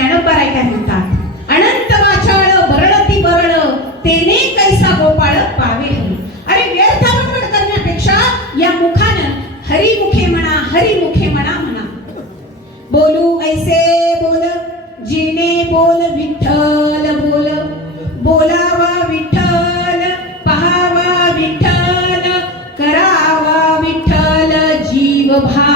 ज्ञानोबाराय काय म्हणतात अनंत वाचाळ बरळती बरळ तेने कैसा गोपाळ पावे अरे व्यर्थ बडबड करण्यापेक्षा या मुखानं हरी मुखे म्हणा हरी मुखे म्हणा म्हणा. बोलू ऐसे बोल जिने बोल विठ्ठल बोल. बोलावा विठ्ठल पहावा विठ्ठल करावा विठ्ठल जीव भा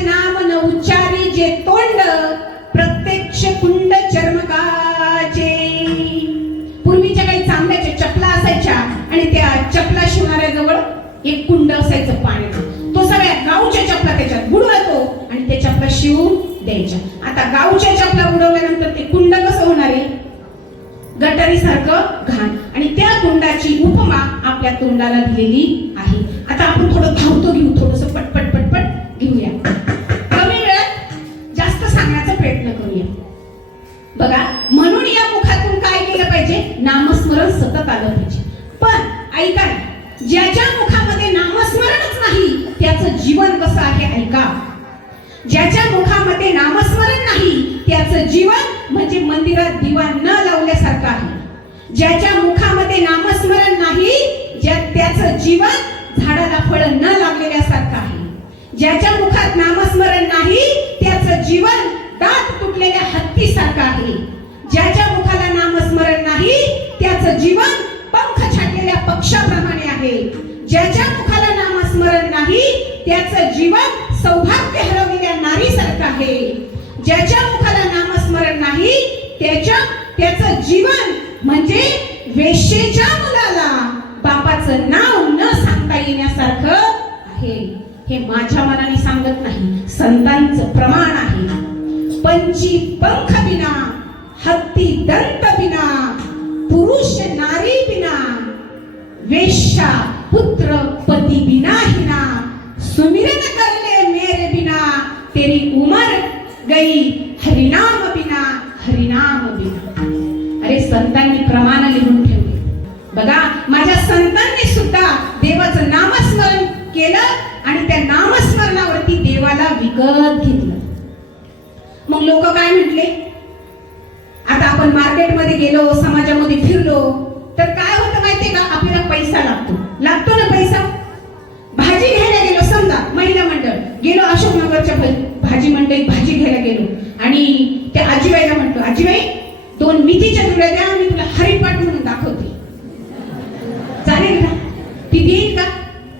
नाम न उच्चारी जे तोंड प्रत्यक्ष कुंड चर्मकाचे. पूर्वीच्या काही चांगल्याच्या चपला असायच्या आणि त्या चपला शिवणाऱ्या जवळ एक कुंड असायचं पाण्याचं तो सगळ्या गावच्या चपला त्याच्यात बुडवतो आणि त्या चपला शिवून द्यायच्या. आता गावच्या चपला बुडवल्यानंतर ते कुंड कसं होणार आहे? गटारी सारखं घाण. आणि त्या कुंडाची उपमा आपल्या तोंडाला दिलेली आहे. आता आपण थोडं धावतो घेऊ थोडस पटपट ज्याच्या मुखामध्ये नामस्मरण नाही ज्या त्याचं जीवन झाडाला फळ न लागलेल्यासारखं आहे. ज्याच्या मुखात नामस्मरण नाही त्याचं जीवन दात तुटलेल्या हत्तीसारखं आहे. ज्याच्या मुखाला नामस्मरण नाही त्याचं जीवन पंख छाटलेल्या पक्षाप्रमाणे आहे. ज्याच्या मुखाला नामस्मरण नाही त्याचं जीवन सौभाग्य हरवलेल्या नारीसारखं आहे. ज्याच्या मुखाला नामस्मरण नाही त्याच्या त्याचं जीवन म्हणजे वेश्येच्या मुलाला बापाचं नाव न सांगता येण्यासारखं आहे. हे माझ्या मनाने सांगत नाही. संतांचं प्रमाण आहे. पंची पंख बिना हत्ती दंत बिना पुरुष नारी बिना वेश्या पुत्र पती बिना हिना सुमिरन करले मेरे बिना तेरी उमर गई विकत घेतलं. मग लोक काय म्हटले? आता आपण मार्केटमध्ये गेलो समाजामध्ये फिरलो तर काय होतं माहितीये का? आपल्याला पैसा लागतो. लागतो ना पैसा? भाजी घ्यायला गेलो समजा महिला मंडळ. गेलो अशोक नगरच्या भाजी मंडळीत भाजी घ्यायला गेलो. आणि त्या आजीबाईला म्हणतो आजीबाई दोन मिथीच्या तुला द्या मी तुला हरिपाठ म्हणून दाखवते चालेल का ती देईल का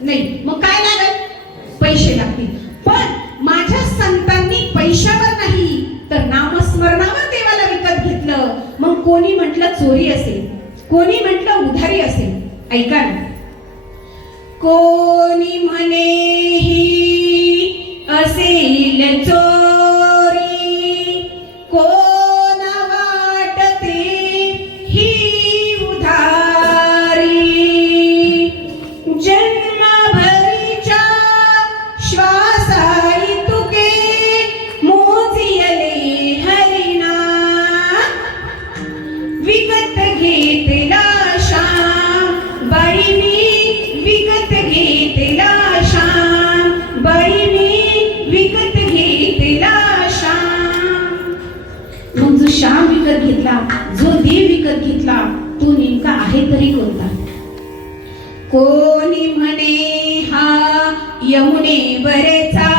नाही मग काय लागेल पैसे लागतील पण माझ्या संतांनी पैशावर नाही तर नामस्मरणावर देवाला विकत घेतलं मग कोणी म्हटलं चोरी असेल कोणी म्हटलं उधारी असेल? ऐका ना. कोणी म्हणे विकत घेतला जो देव विकत घेतला तो नेमका आहे तरी कोणता? कोणी म्हणे हा यमुने बरेचा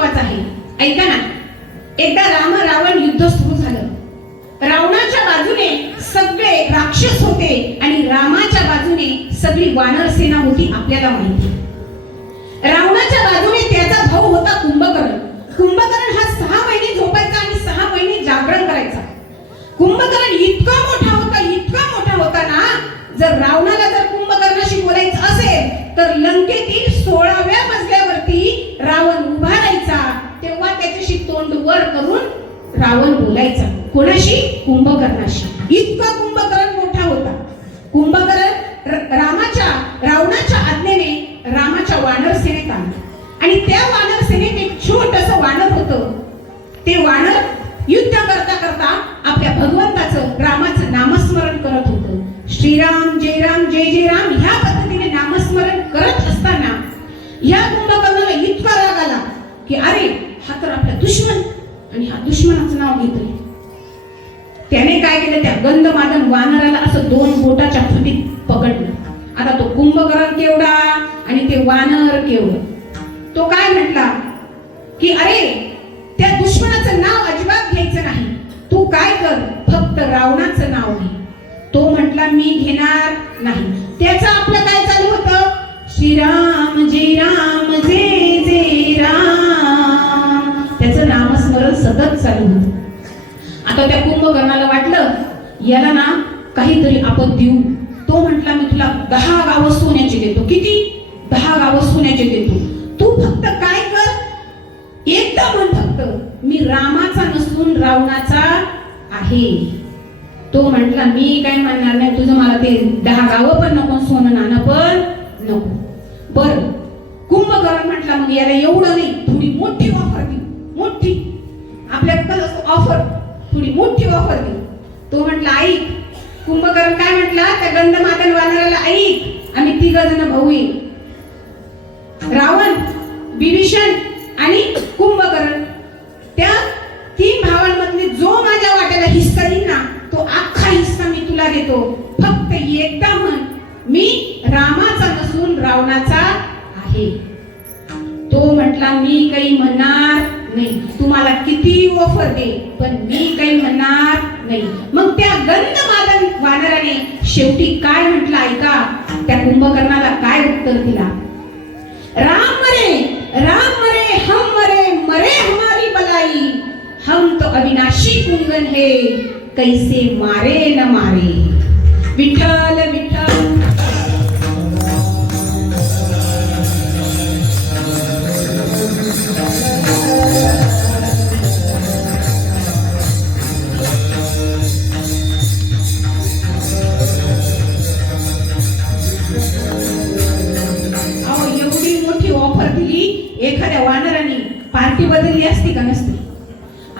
महत्वाचं आहे. ऐका ना. एकदा राम रावण युद्ध सुरू झालं. रावणाच्या बाजूने सगळे राक्षस होते आणि रामाच्या बाजूने सगळी वानर सेना होती आपल्याला माहिती. रावणाच्या बाजूने त्याचा भाऊ होता कुंभकर्ण. कुंभकर्ण हा सहा महिने झोपायचा आणि सहा महिने जागरण करायचा. कुंभकर्ण इतका मोठा होता इतका मोठा होता ना जर रावणाला जर कुंभकर्णाशी बोलायचं असेल तर लंकेतील सोळाव्या मजल्यावरती रावण उभा राहायचा त्याच्याशी तोंड वर करून रावण बोलायचा. कोणाशी? कुंभकर्णाशी. इतका कुंभकर्ण मोठा होता. कुंभकर्ण रामाच्या रावणाच्या आज्ञेने रामाच्या वानर सेनेत आला आणि त्या वानर सेनेत एक छोटस वानर होतं. ते वानर युद्ध करता करता आपल्या भगवंताचं रामाचं नामस्मरण करत होतं. श्रीराम जय राम जय जय राम ह्या पद्धतीने नामस्मरण करत असताना ह्या कुंभकर्णाला इतका राग आला की अरे हा तर आपला दुश्मन आणि हा दुश्मनाचं नाव घेतोय त्याने काय केलं? त्या गंधमादन वानराला असं दोन बोटाच्या फुटीत पकडलं. आता तो कुंभकरण केवढा आणि ते वानर केवढं? तो काय म्हटला? की अरे त्या दुश्मनाचं नाव अजिबात घ्यायचं नाही. तू काय कर? फक्त रावणाचं नाव घे. तो म्हटला मी घेणार नाही. त्याचं आपलं काय चालू होतं? श्रीराम जय राम. चालू होत. आता त्या कुंभकर्णाला वाटलं याला ना काहीतरी आपण देऊ. तो म्हटला मी तुला दहा गावं सोन्याचे देतो. किती? दहा गावं सोन्याचे देतो. तू फक्त काय कर? एकदा म्हण फक्त मी रामाचा नसून रावणाचा आहे. तो म्हटला मी काय म्हणणार नाही तुझं मला ते दहा गावं पण नको सोनं नाणं पण नको. बर. कुंभकर्ण म्हटला मग याला एवढं नाही थोडी मोठी वापर मोठी. आपल्याकडे ऑफर थोडी मोठी ऑफर दिली तो म्हटला ऐक कुंभकर्ण काय म्हटला? त्या गंधमादन वानराला ऐक आम्ही तिघ जण भाऊ आहे. रावण विभीषण आणि कुंभकर्ण त्या तीन भावांमधले जो माझ्या वाट्याला हिस्सा येईल ना तो अख्खा हिस्सा मी तुला देतो. फक्त एकदा म्हण मी रामाचा नसून रावणाचा आहे. तो म्हटला मी काही म्हणणार नाही. तुम्हाला किती ऑफर दे पण मी काही म्हणणार नाही. मग त्या गंध मादन वानराने शेवटी काय म्हटलं ऐका? त्या कुंभकर्णाला काय उत्तर दिला? राम मरे राम मरे हम मरे मरे हमारी बलाई। हम तो अविनाशी कुंगन है कैसे मारे न मारे।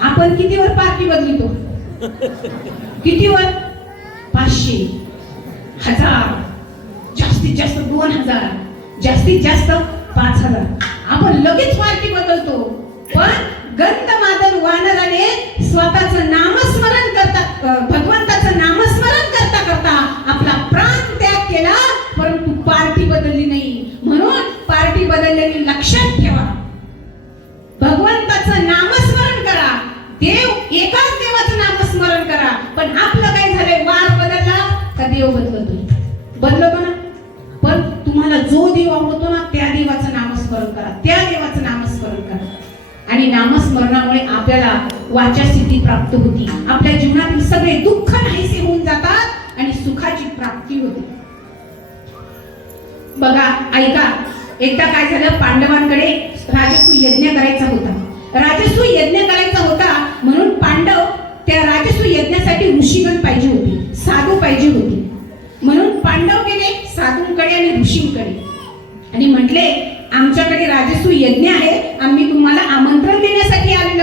आपण कितीवर पार्टी बदलितो? कितीवर? पाचशे. हजार. जास्तीत जास्त दोन हजार. जास्तीत जास्त पाच हजार. आपण लगेच पार्टी बदलतो. पण गंधमादन वानराने स्वतःचं नामस्मरण करता भगवंताचं नामस्मरण करता करता आपला प्राण त्याग केला परंतु पार्टी बदलली नामस्मरणामुळे आपल्याला वाचा सिद्धी प्राप्त होती. आपल्या जीवनातील सगळे दुःख नाहीसे होऊन जातात आणि सुखाची प्राप्ती होते. बघा ऐका. एकदा काय झालं? पांडवांकडे राजसू यज्ञ करायचा होता. राजसू यज्ञ करायचा होता म्हणून पांडव त्या राजसू यज्ञासाठी ऋषीगण पाहिजे होते. साधू पाहिजे होते. म्हणून पांडव गेले साधूंकडे आणि ऋषींकडे. आणि म्हटले आमच्याकडे राजसू यज्ञ आहे आम्ही तुम्हाला आमंत्रण देण्यासाठी आलेलो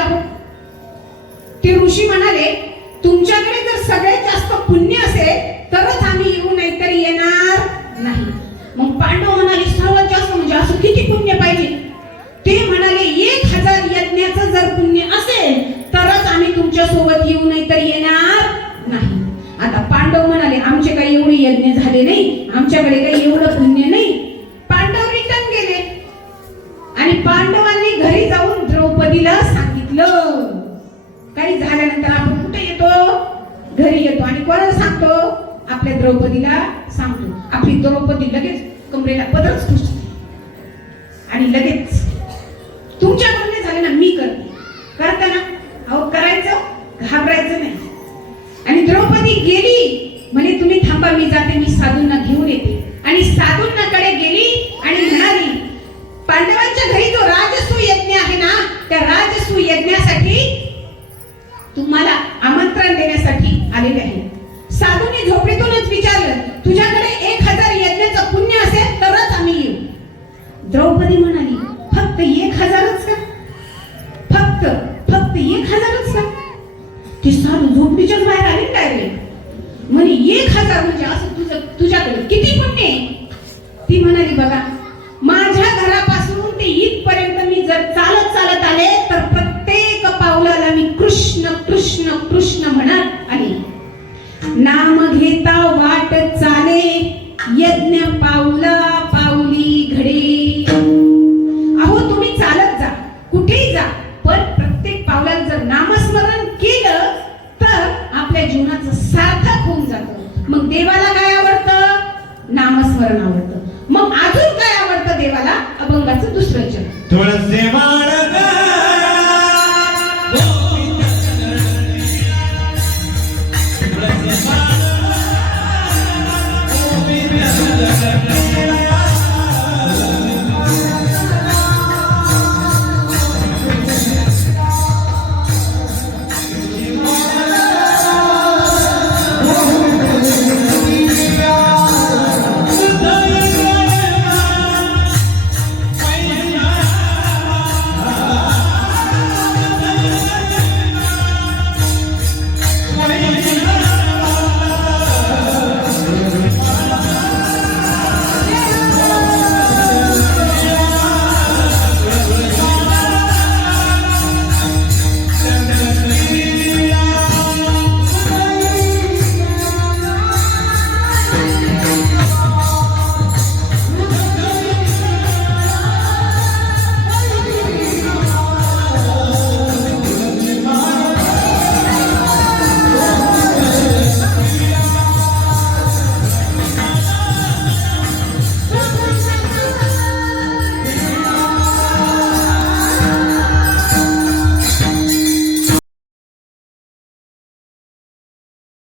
आपल्या द्रौपदीला सांगतो. आपली द्रौपदी लगेच कमरेला पदरच खुशते फक्त एक हजारच का ते साधू झोपडीच्याच बाहेर आले काय रे म्हणे एक हजार म्हणजे असं तुझं तुझ्याकडे किती पुण्य ती म्हणाली बघा माझ्या घरापासून ते इथपर्यंत मी जर चालत चालत आले तर प्रत्येक पावलाला मी कृष्ण कृष्ण कृष्ण म्हणत आले. नाम घेता वाट चाले यज्ञ पावला